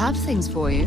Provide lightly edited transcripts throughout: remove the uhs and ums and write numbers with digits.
have things for you.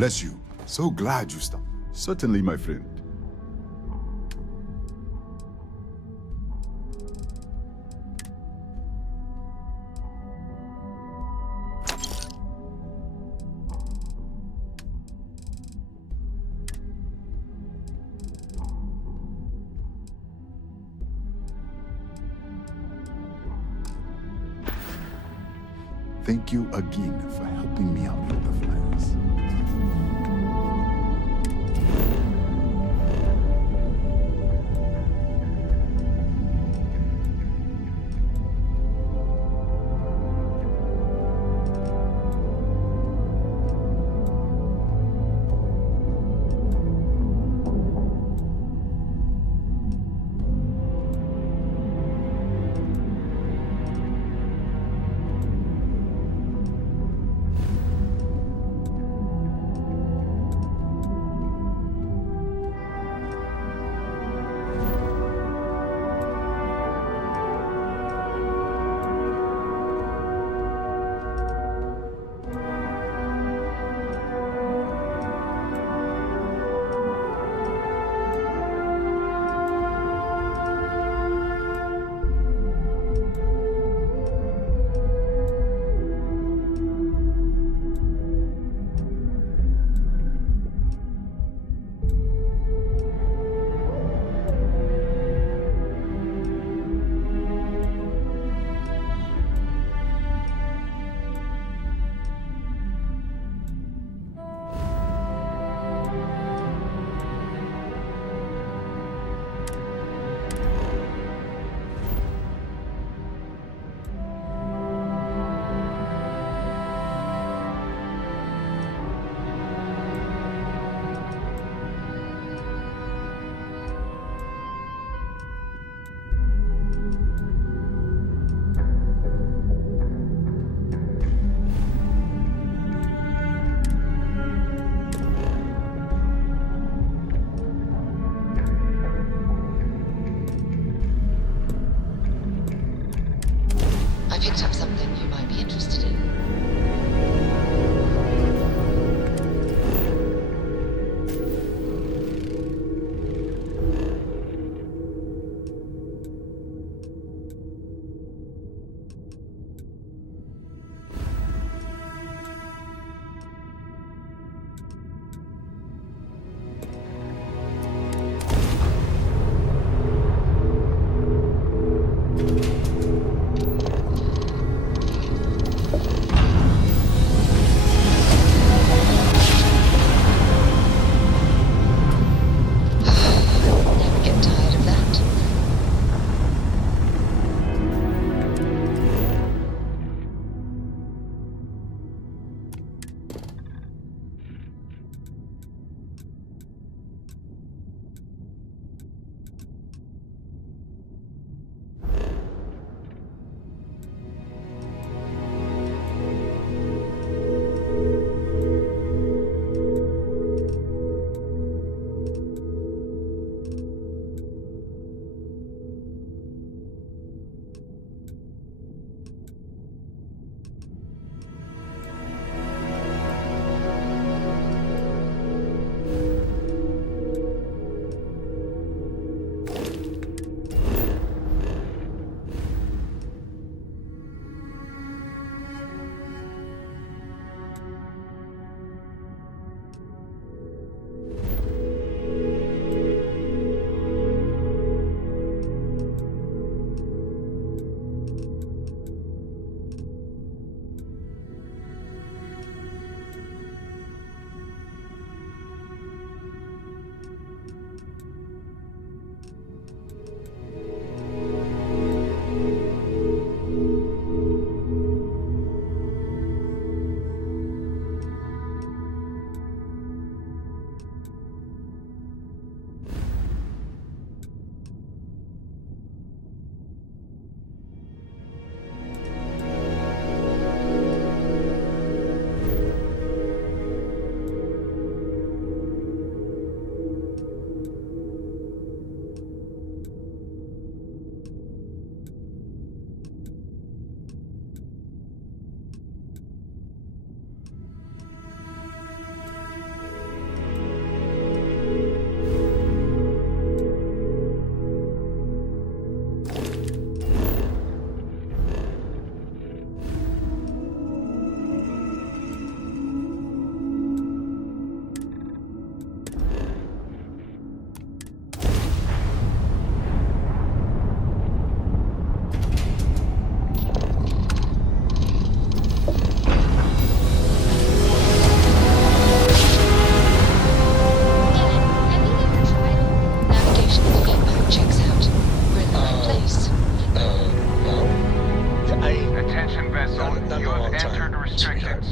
bless you. So glad you stopped. Certainly, my friend. Thank you again for helping me out with the flyers.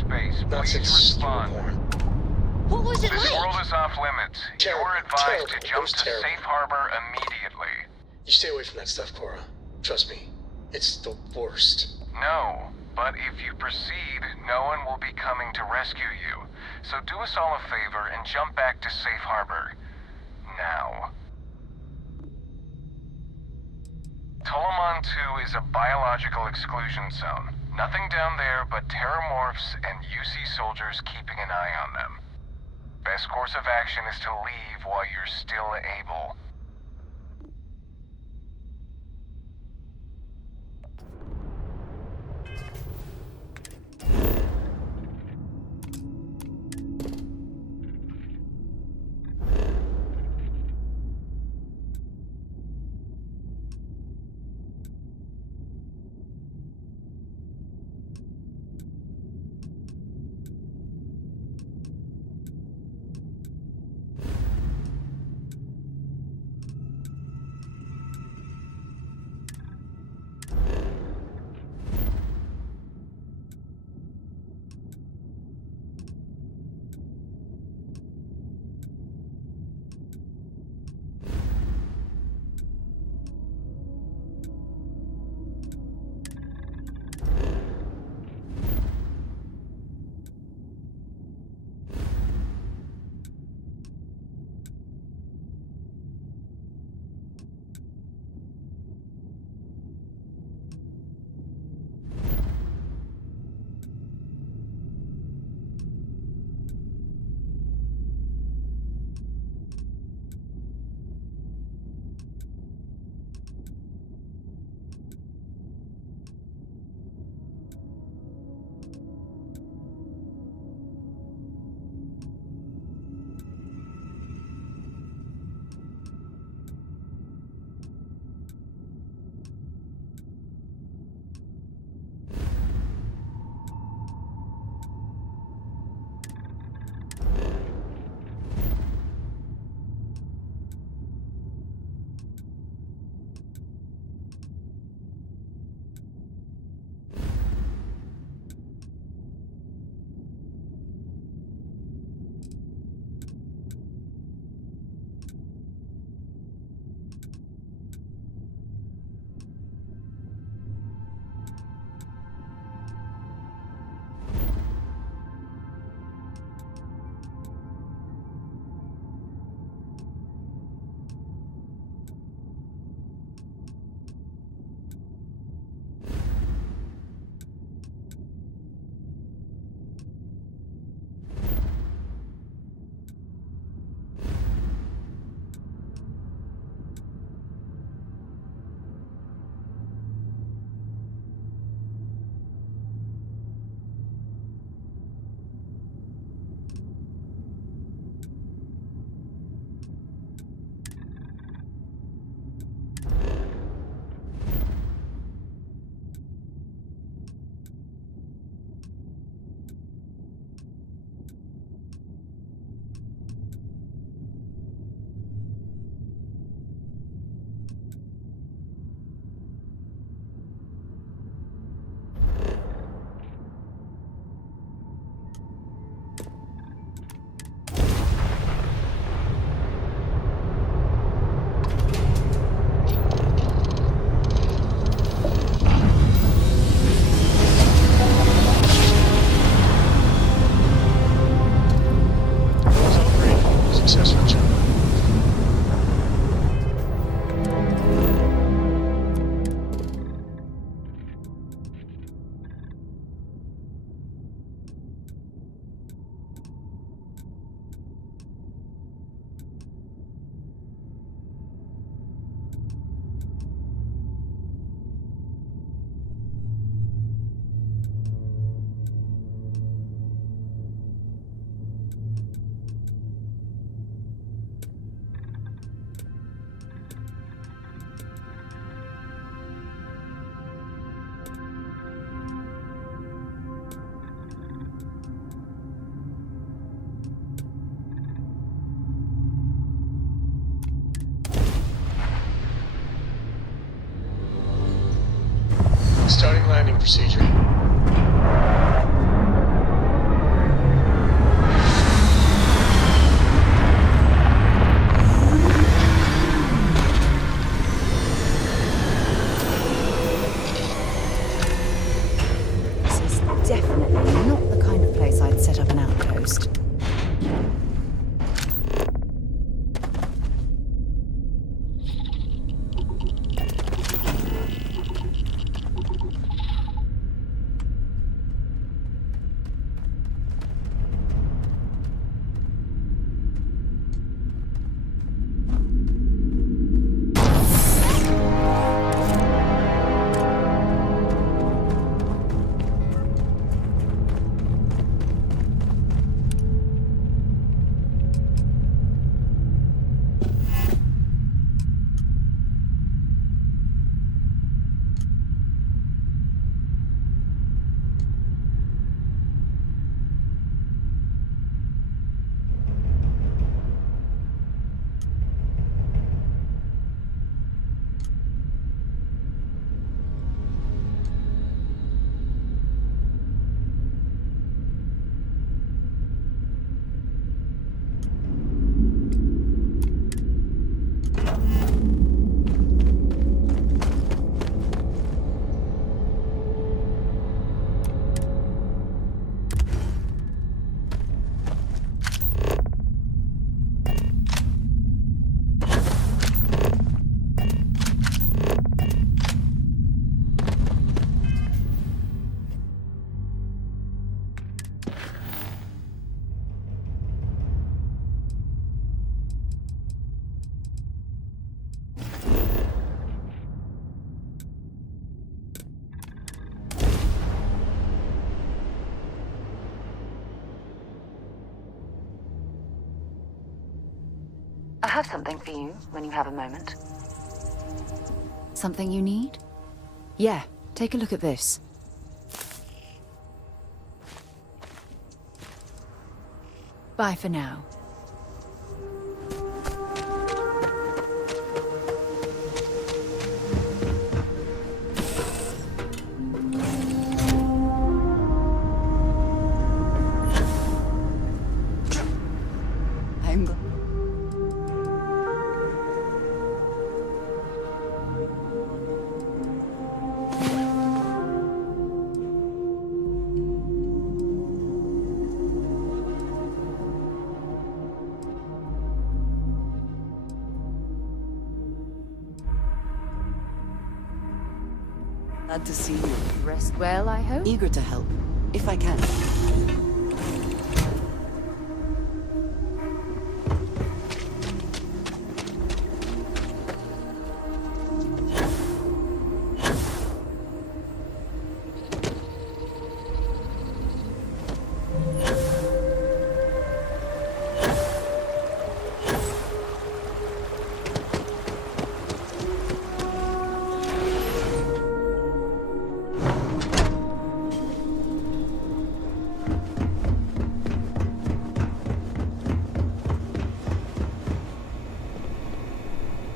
space. Not Please since you were respond. born. What was it This like? world is off limits. You Terrible, were advised to terrible. It jump was to terrible. safe harbor immediately. You stay away from that stuff, Cora. Trust me. It's the worst. No, but if you proceed, no one will be coming to rescue you. So do us all a favor and jump back to safe harbor. Now. Tolomon 2 is a biological exclusion zone. Nothing down there but terramorphs and UC soldiers keeping an eye on them. Best course of action is to leave while you're still able. Starting landing procedure. used. I have something for you when you have a moment. Something you need? Yeah, take a look at this. Bye for now. Glad to see you. Rest well, I hope? Eager to help, if I can.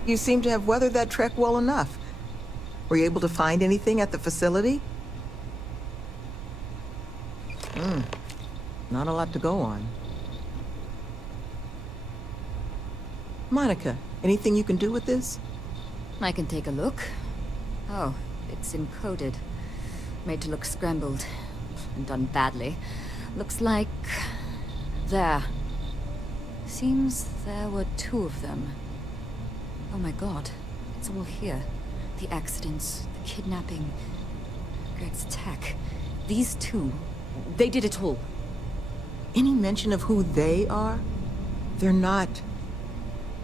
You seem to have weathered that trek well enough. Were you able to find anything at the facility? Not a lot to go on. Monica, anything you can do with this? I can take a look. Oh, it's encoded. Made to look scrambled. And done badly. Looks like... there. Seems there were two of them. Oh my god, it's all here. The accidents, the kidnapping, Greg's attack. These two, they did it all. Any mention of who they are? They're not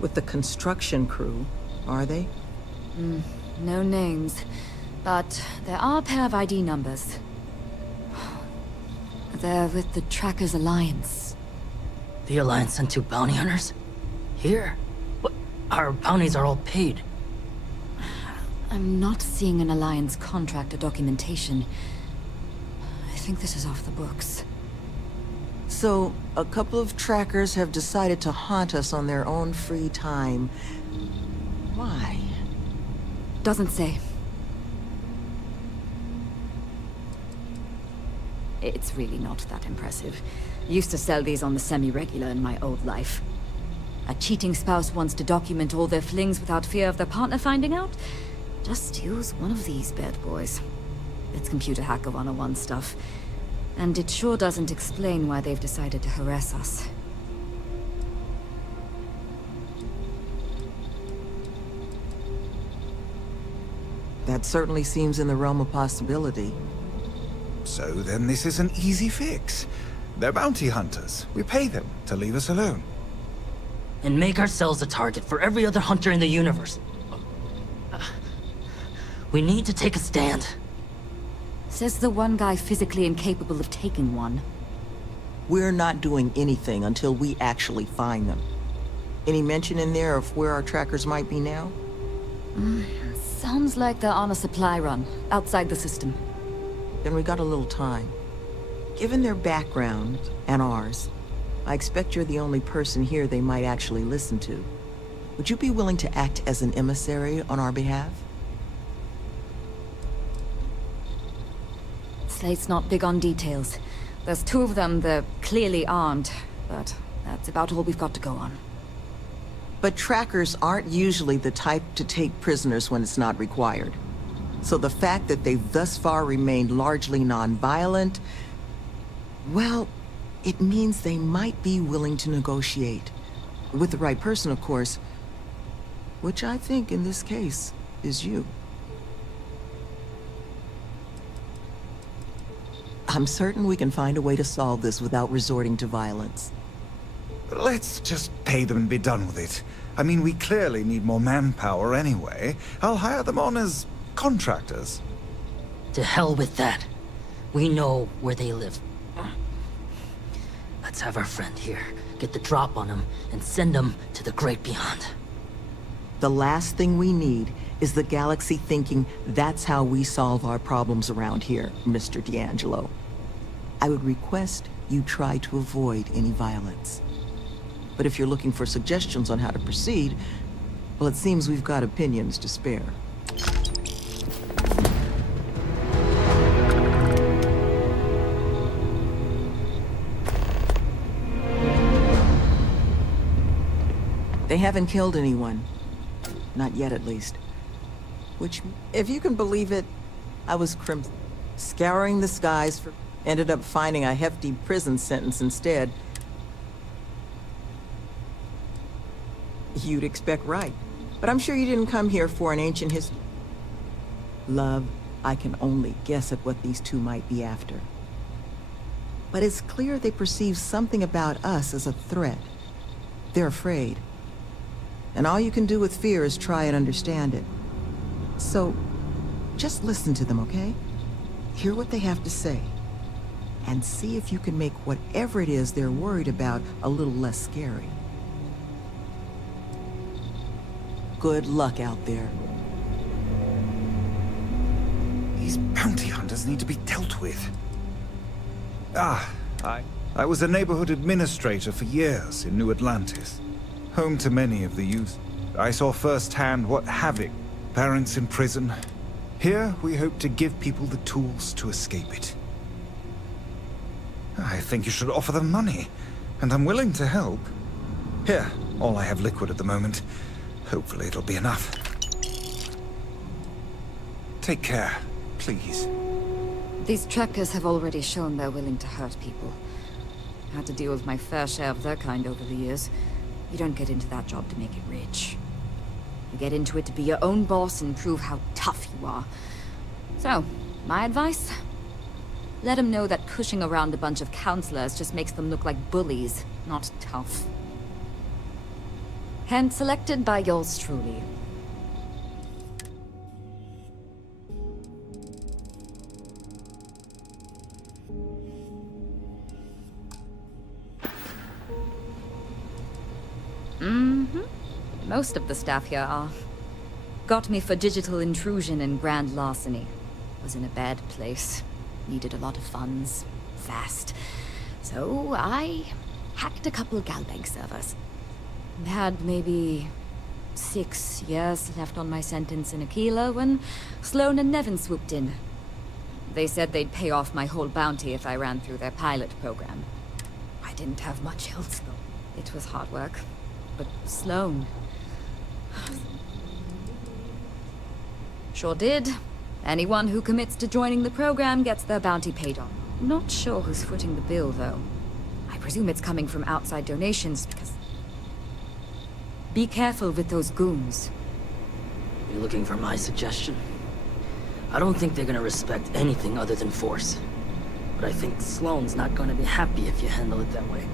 with the construction crew, are they? No names, but there are a pair of ID numbers. They're with the Trackers Alliance. The Alliance sent two bounty hunters? Here? But our bounties are all paid. I'm not seeing an Alliance contract or documentation. I think this is off the books. So, a couple of trackers have decided to haunt us on their own free time. Why? Doesn't say. It's really not that impressive. Used to sell these on the semi-regular in my old life. A cheating spouse wants to document all their flings without fear of their partner finding out? Just use one of these bad boys. It's computer hacker 101 stuff. And it sure doesn't explain why they've decided to harass us. That certainly seems in the realm of possibility. So then this is an easy fix. They're bounty hunters. We pay them to leave us alone. And make ourselves a target for every other hunter in the universe. We need to take a stand. Says the one guy physically incapable of taking one. We're not doing anything until we actually find them. Any mention in there of where our trackers might be now? Sounds like they're on a supply run, outside the system. Then we got a little time. Given their background, and ours, I expect you're the only person here they might actually listen to. Would you be willing to act as an emissary on our behalf? Slate's not big on details. There's two of them, they're clearly armed, but that's about all we've got to go on. But trackers aren't usually the type to take prisoners when it's not required. So the fact that they've thus far remained largely non-violent, well, it means they might be willing to negotiate. With the right person, of course. Which I think, in this case, is you. I'm certain we can find a way to solve this without resorting to violence. Let's just pay them and be done with it. I mean, we clearly need more manpower anyway. I'll hire them on as contractors. To hell with that. We know where they live. Let's have our friend here get the drop on them and send them to the great beyond. The last thing we need is the galaxy thinking that's how we solve our problems around here, Mr. D'Angelo. I would request you try to avoid any violence. But if you're looking for suggestions on how to proceed, well, it seems we've got opinions to spare. They haven't killed anyone. Not yet, at least. Which, if you can believe it, I was scouring the skies for... ended up finding a hefty prison sentence instead. You'd expect right. But I'm sure you didn't come here for an ancient history. Love, I can only guess at what these two might be after. But it's clear they perceive something about us as a threat. They're afraid. And all you can do with fear is try and understand it. So, just listen to them, okay? Hear what they have to say. And see if you can make whatever it is they're worried about a little less scary. Good luck out there. These bounty hunters need to be dealt with. I was a neighborhood administrator for years in New Atlantis. Home to many of the youth. I saw firsthand what havoc. Parents in prison. Here, we hope to give people the tools to escape it. I think you should offer them money, and I'm willing to help. Here, all I have liquid at the moment. Hopefully it'll be enough. Take care, please. These trackers have already shown they're willing to hurt people. Had to deal with my fair share of their kind over the years. You don't get into that job to make it rich. You get into it to be your own boss and prove how tough you are. So, my advice? Let them know that pushing around a bunch of counselors just makes them look like bullies, not tough. Hand selected by yours truly. Most of the staff here are. Got me for digital intrusion and grand larceny. Was in a bad place. Needed a lot of funds. Fast. So I hacked a couple Galbank servers. Had maybe 6 years left on my sentence in Aquila when Sloan and Nevin swooped in. They said they'd pay off my whole bounty if I ran through their pilot program. I didn't have much else, though. It was hard work. But Sloan... sure did. Anyone who commits to joining the program gets their bounty paid off. Not sure who's footing the bill, though. I presume it's coming from outside donations, because... Be careful with those goons. You looking for my suggestion? I don't think they're gonna respect anything other than force. But I think Sloane's not gonna be happy if you handle it that way.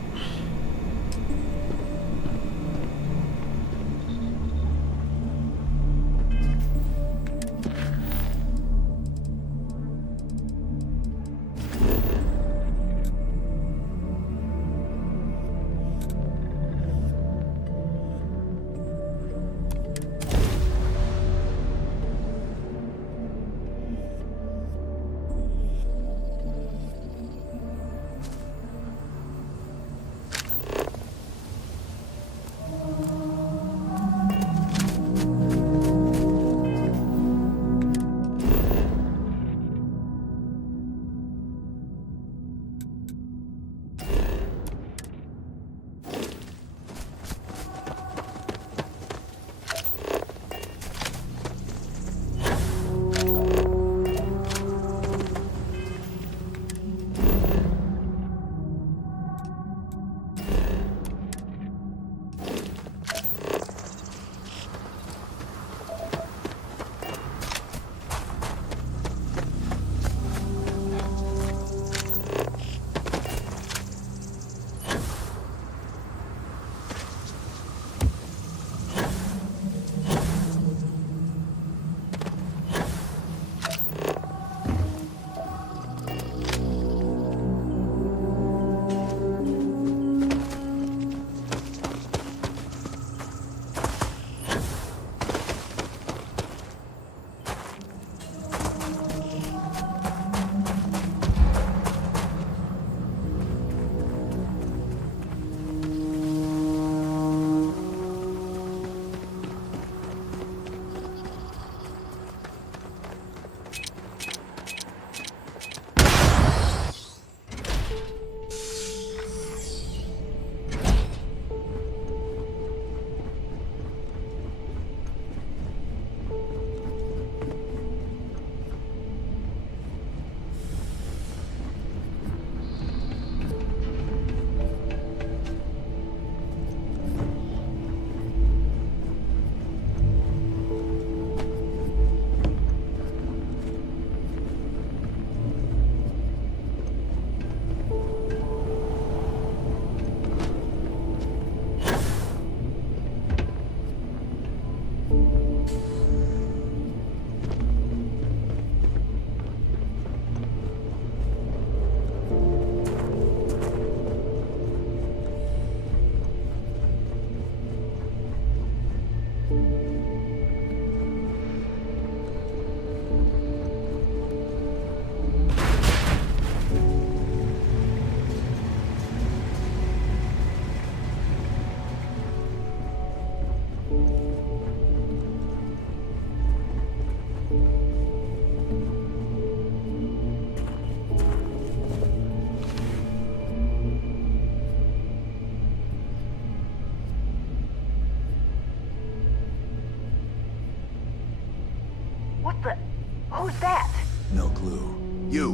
Who's that? No clue. You.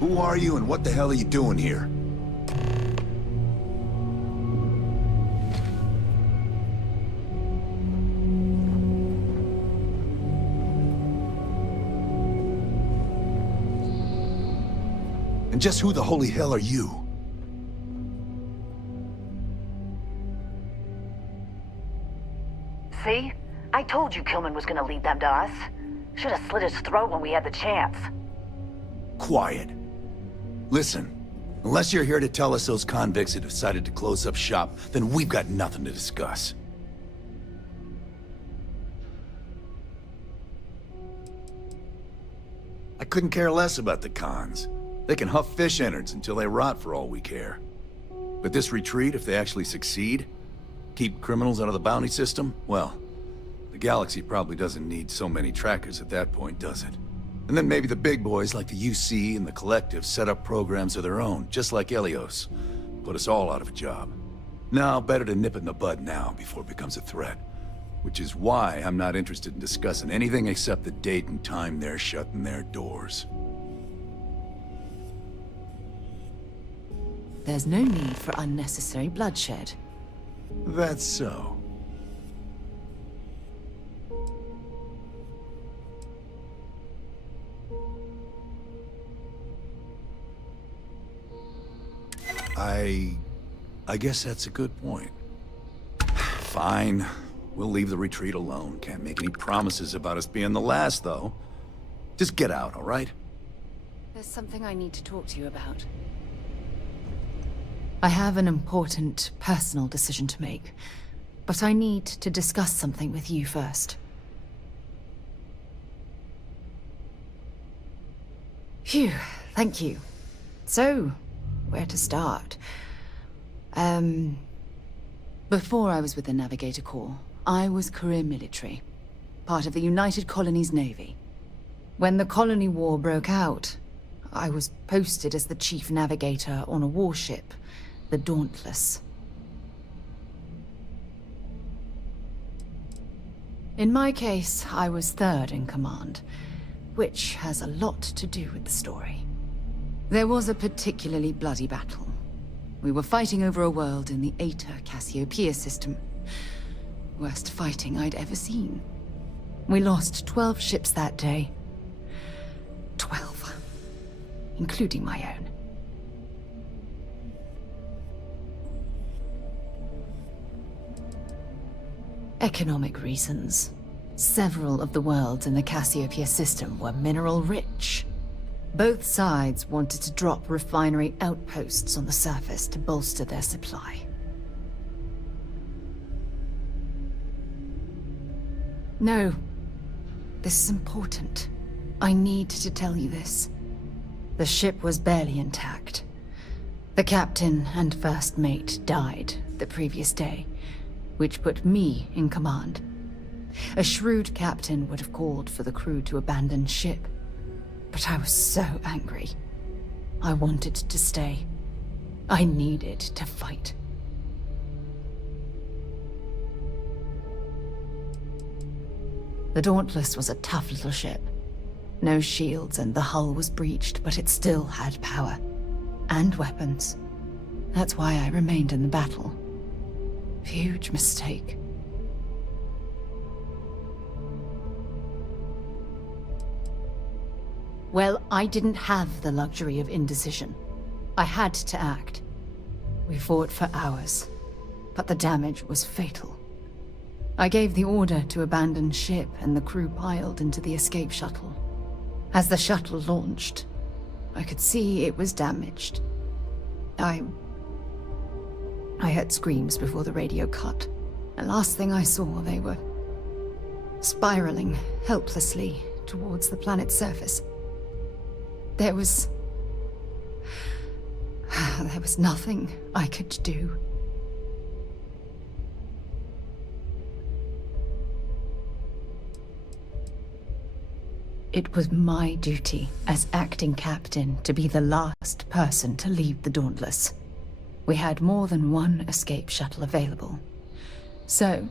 Who are you and what the hell are you doing here? And just who the holy hell are you? See? I told you Kilman was gonna lead them to us. Should have slit his throat when we had the chance. Quiet. Listen, unless you're here to tell us those convicts have decided to close up shop, then we've got nothing to discuss. I couldn't care less about the cons. They can huff fish innards until they rot for all we care. But this retreat, if they actually succeed, keep criminals out of the bounty system, well, the galaxy probably doesn't need so many trackers at that point, does it? And then maybe the big boys like the UC and the Collective set up programs of their own, just like Helios. Put us all out of a job. Now, better to nip it in the bud now before it becomes a threat. Which is why I'm not interested in discussing anything except the date and time they're shutting their doors. There's no need for unnecessary bloodshed. That's so. I guess that's a good point. Fine. We'll leave the retreat alone. Can't make any promises about us being the last, though. Just get out, all right? There's something I need to talk to you about. I have an important personal decision to make, but I need to discuss something with you first. Phew, thank you. So, where to start? Before I was with the Navigator Corps, I was career military, part of the United Colonies Navy. When the Colony War broke out, I was posted as the chief navigator on a warship, the Dauntless. In my case, I was third in command, which has a lot to do with the story. There was a particularly bloody battle. We were fighting over a world in the Eta Cassiopeia system. Worst fighting I'd ever seen. We lost 12 ships that day. 12. Including my own. Economic reasons. Several of the worlds in the Cassiopeia system were mineral rich. Both sides wanted to drop refinery outposts on the surface to bolster their supply. No. This is important. I need to tell you this. The ship was barely intact. The captain and first mate died the previous day, which put me in command. A shrewd captain would have called for the crew to abandon ship. But I was so angry. I wanted to stay. I needed to fight. The Dauntless was a tough little ship. No shields and the hull was breached, but it still had power. And weapons. That's why I remained in the battle. Huge mistake. Well, I didn't have the luxury of indecision. I had to act. We fought for hours, but the damage was fatal. I gave the order to abandon ship and the crew piled into the escape shuttle. As the shuttle launched, I could see it was damaged. I heard screams before the radio cut. And last thing I saw, they were spiraling helplessly towards the planet's surface. There was nothing I could do. It was my duty as acting captain to be the last person to leave the Dauntless. We had more than one escape shuttle available. So,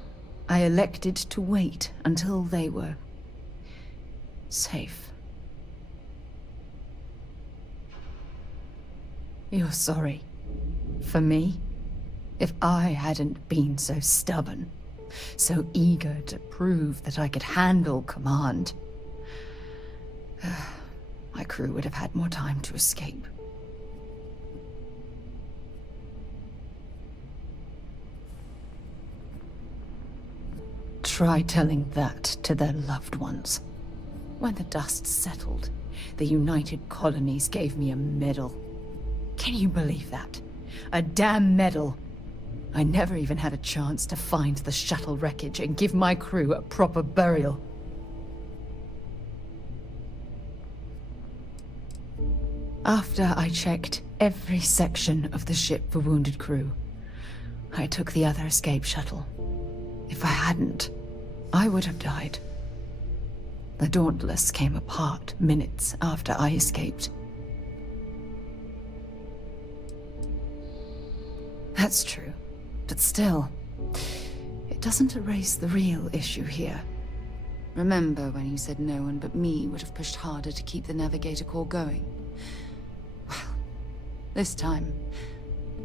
I elected to wait until they were safe. You're sorry. For me? If I hadn't been so stubborn, so eager to prove that I could handle command, my crew would have had more time to escape. Try telling that to their loved ones. When the dust settled, the United Colonies gave me a medal. Can you believe that? A damn medal. I never even had a chance to find the shuttle wreckage and give my crew a proper burial. After I checked every section of the ship for wounded crew, I took the other escape shuttle. If I hadn't, I would have died. The Dauntless came apart minutes after I escaped. That's true, but still, it doesn't erase the real issue here. Remember when you said no one but me would have pushed harder to keep the Navigator Corps going? Well, this time,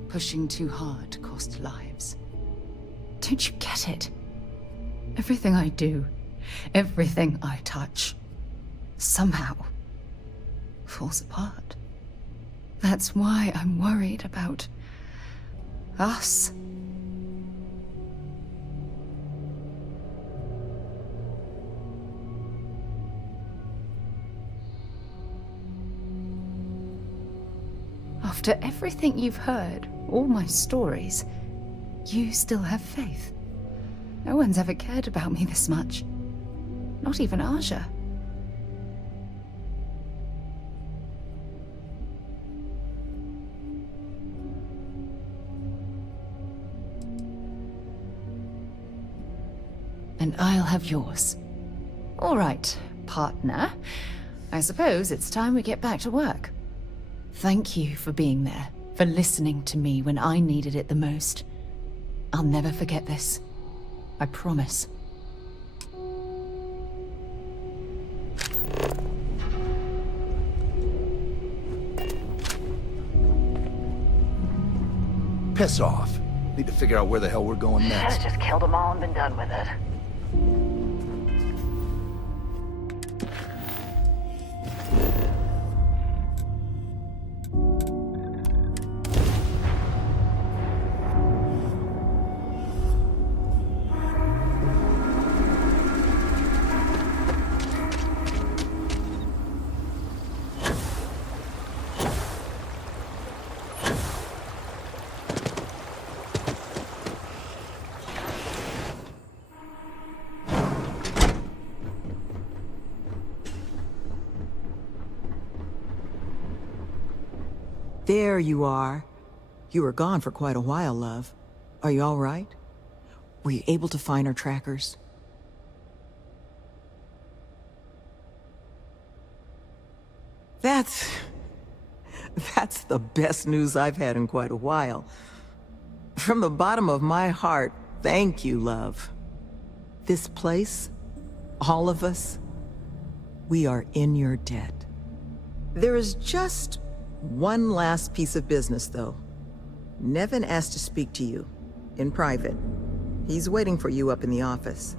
pushing too hard cost lives. Don't you get it? Everything I do, everything I touch, somehow falls apart. That's why I'm worried about us. After everything you've heard, all my stories, you still have faith. No one's ever cared about me this much. Not even Aja. And I'll have yours. All right, partner. I suppose it's time we get back to work. Thank you for being there, for listening to me when I needed it the most. I'll never forget this. I promise. Piss off. Need to figure out where the hell we're going Should next. have just killed them all and been done with it. There you are. You were gone for quite a while, love. Are you all right? Were you able to find our trackers? That's the best news I've had in quite a while. From the bottom of my heart, thank you, love. This place, all of us, we are in your debt. There is just one last piece of business, though. Nevin asked to speak to you, in private. He's waiting for you up in the office.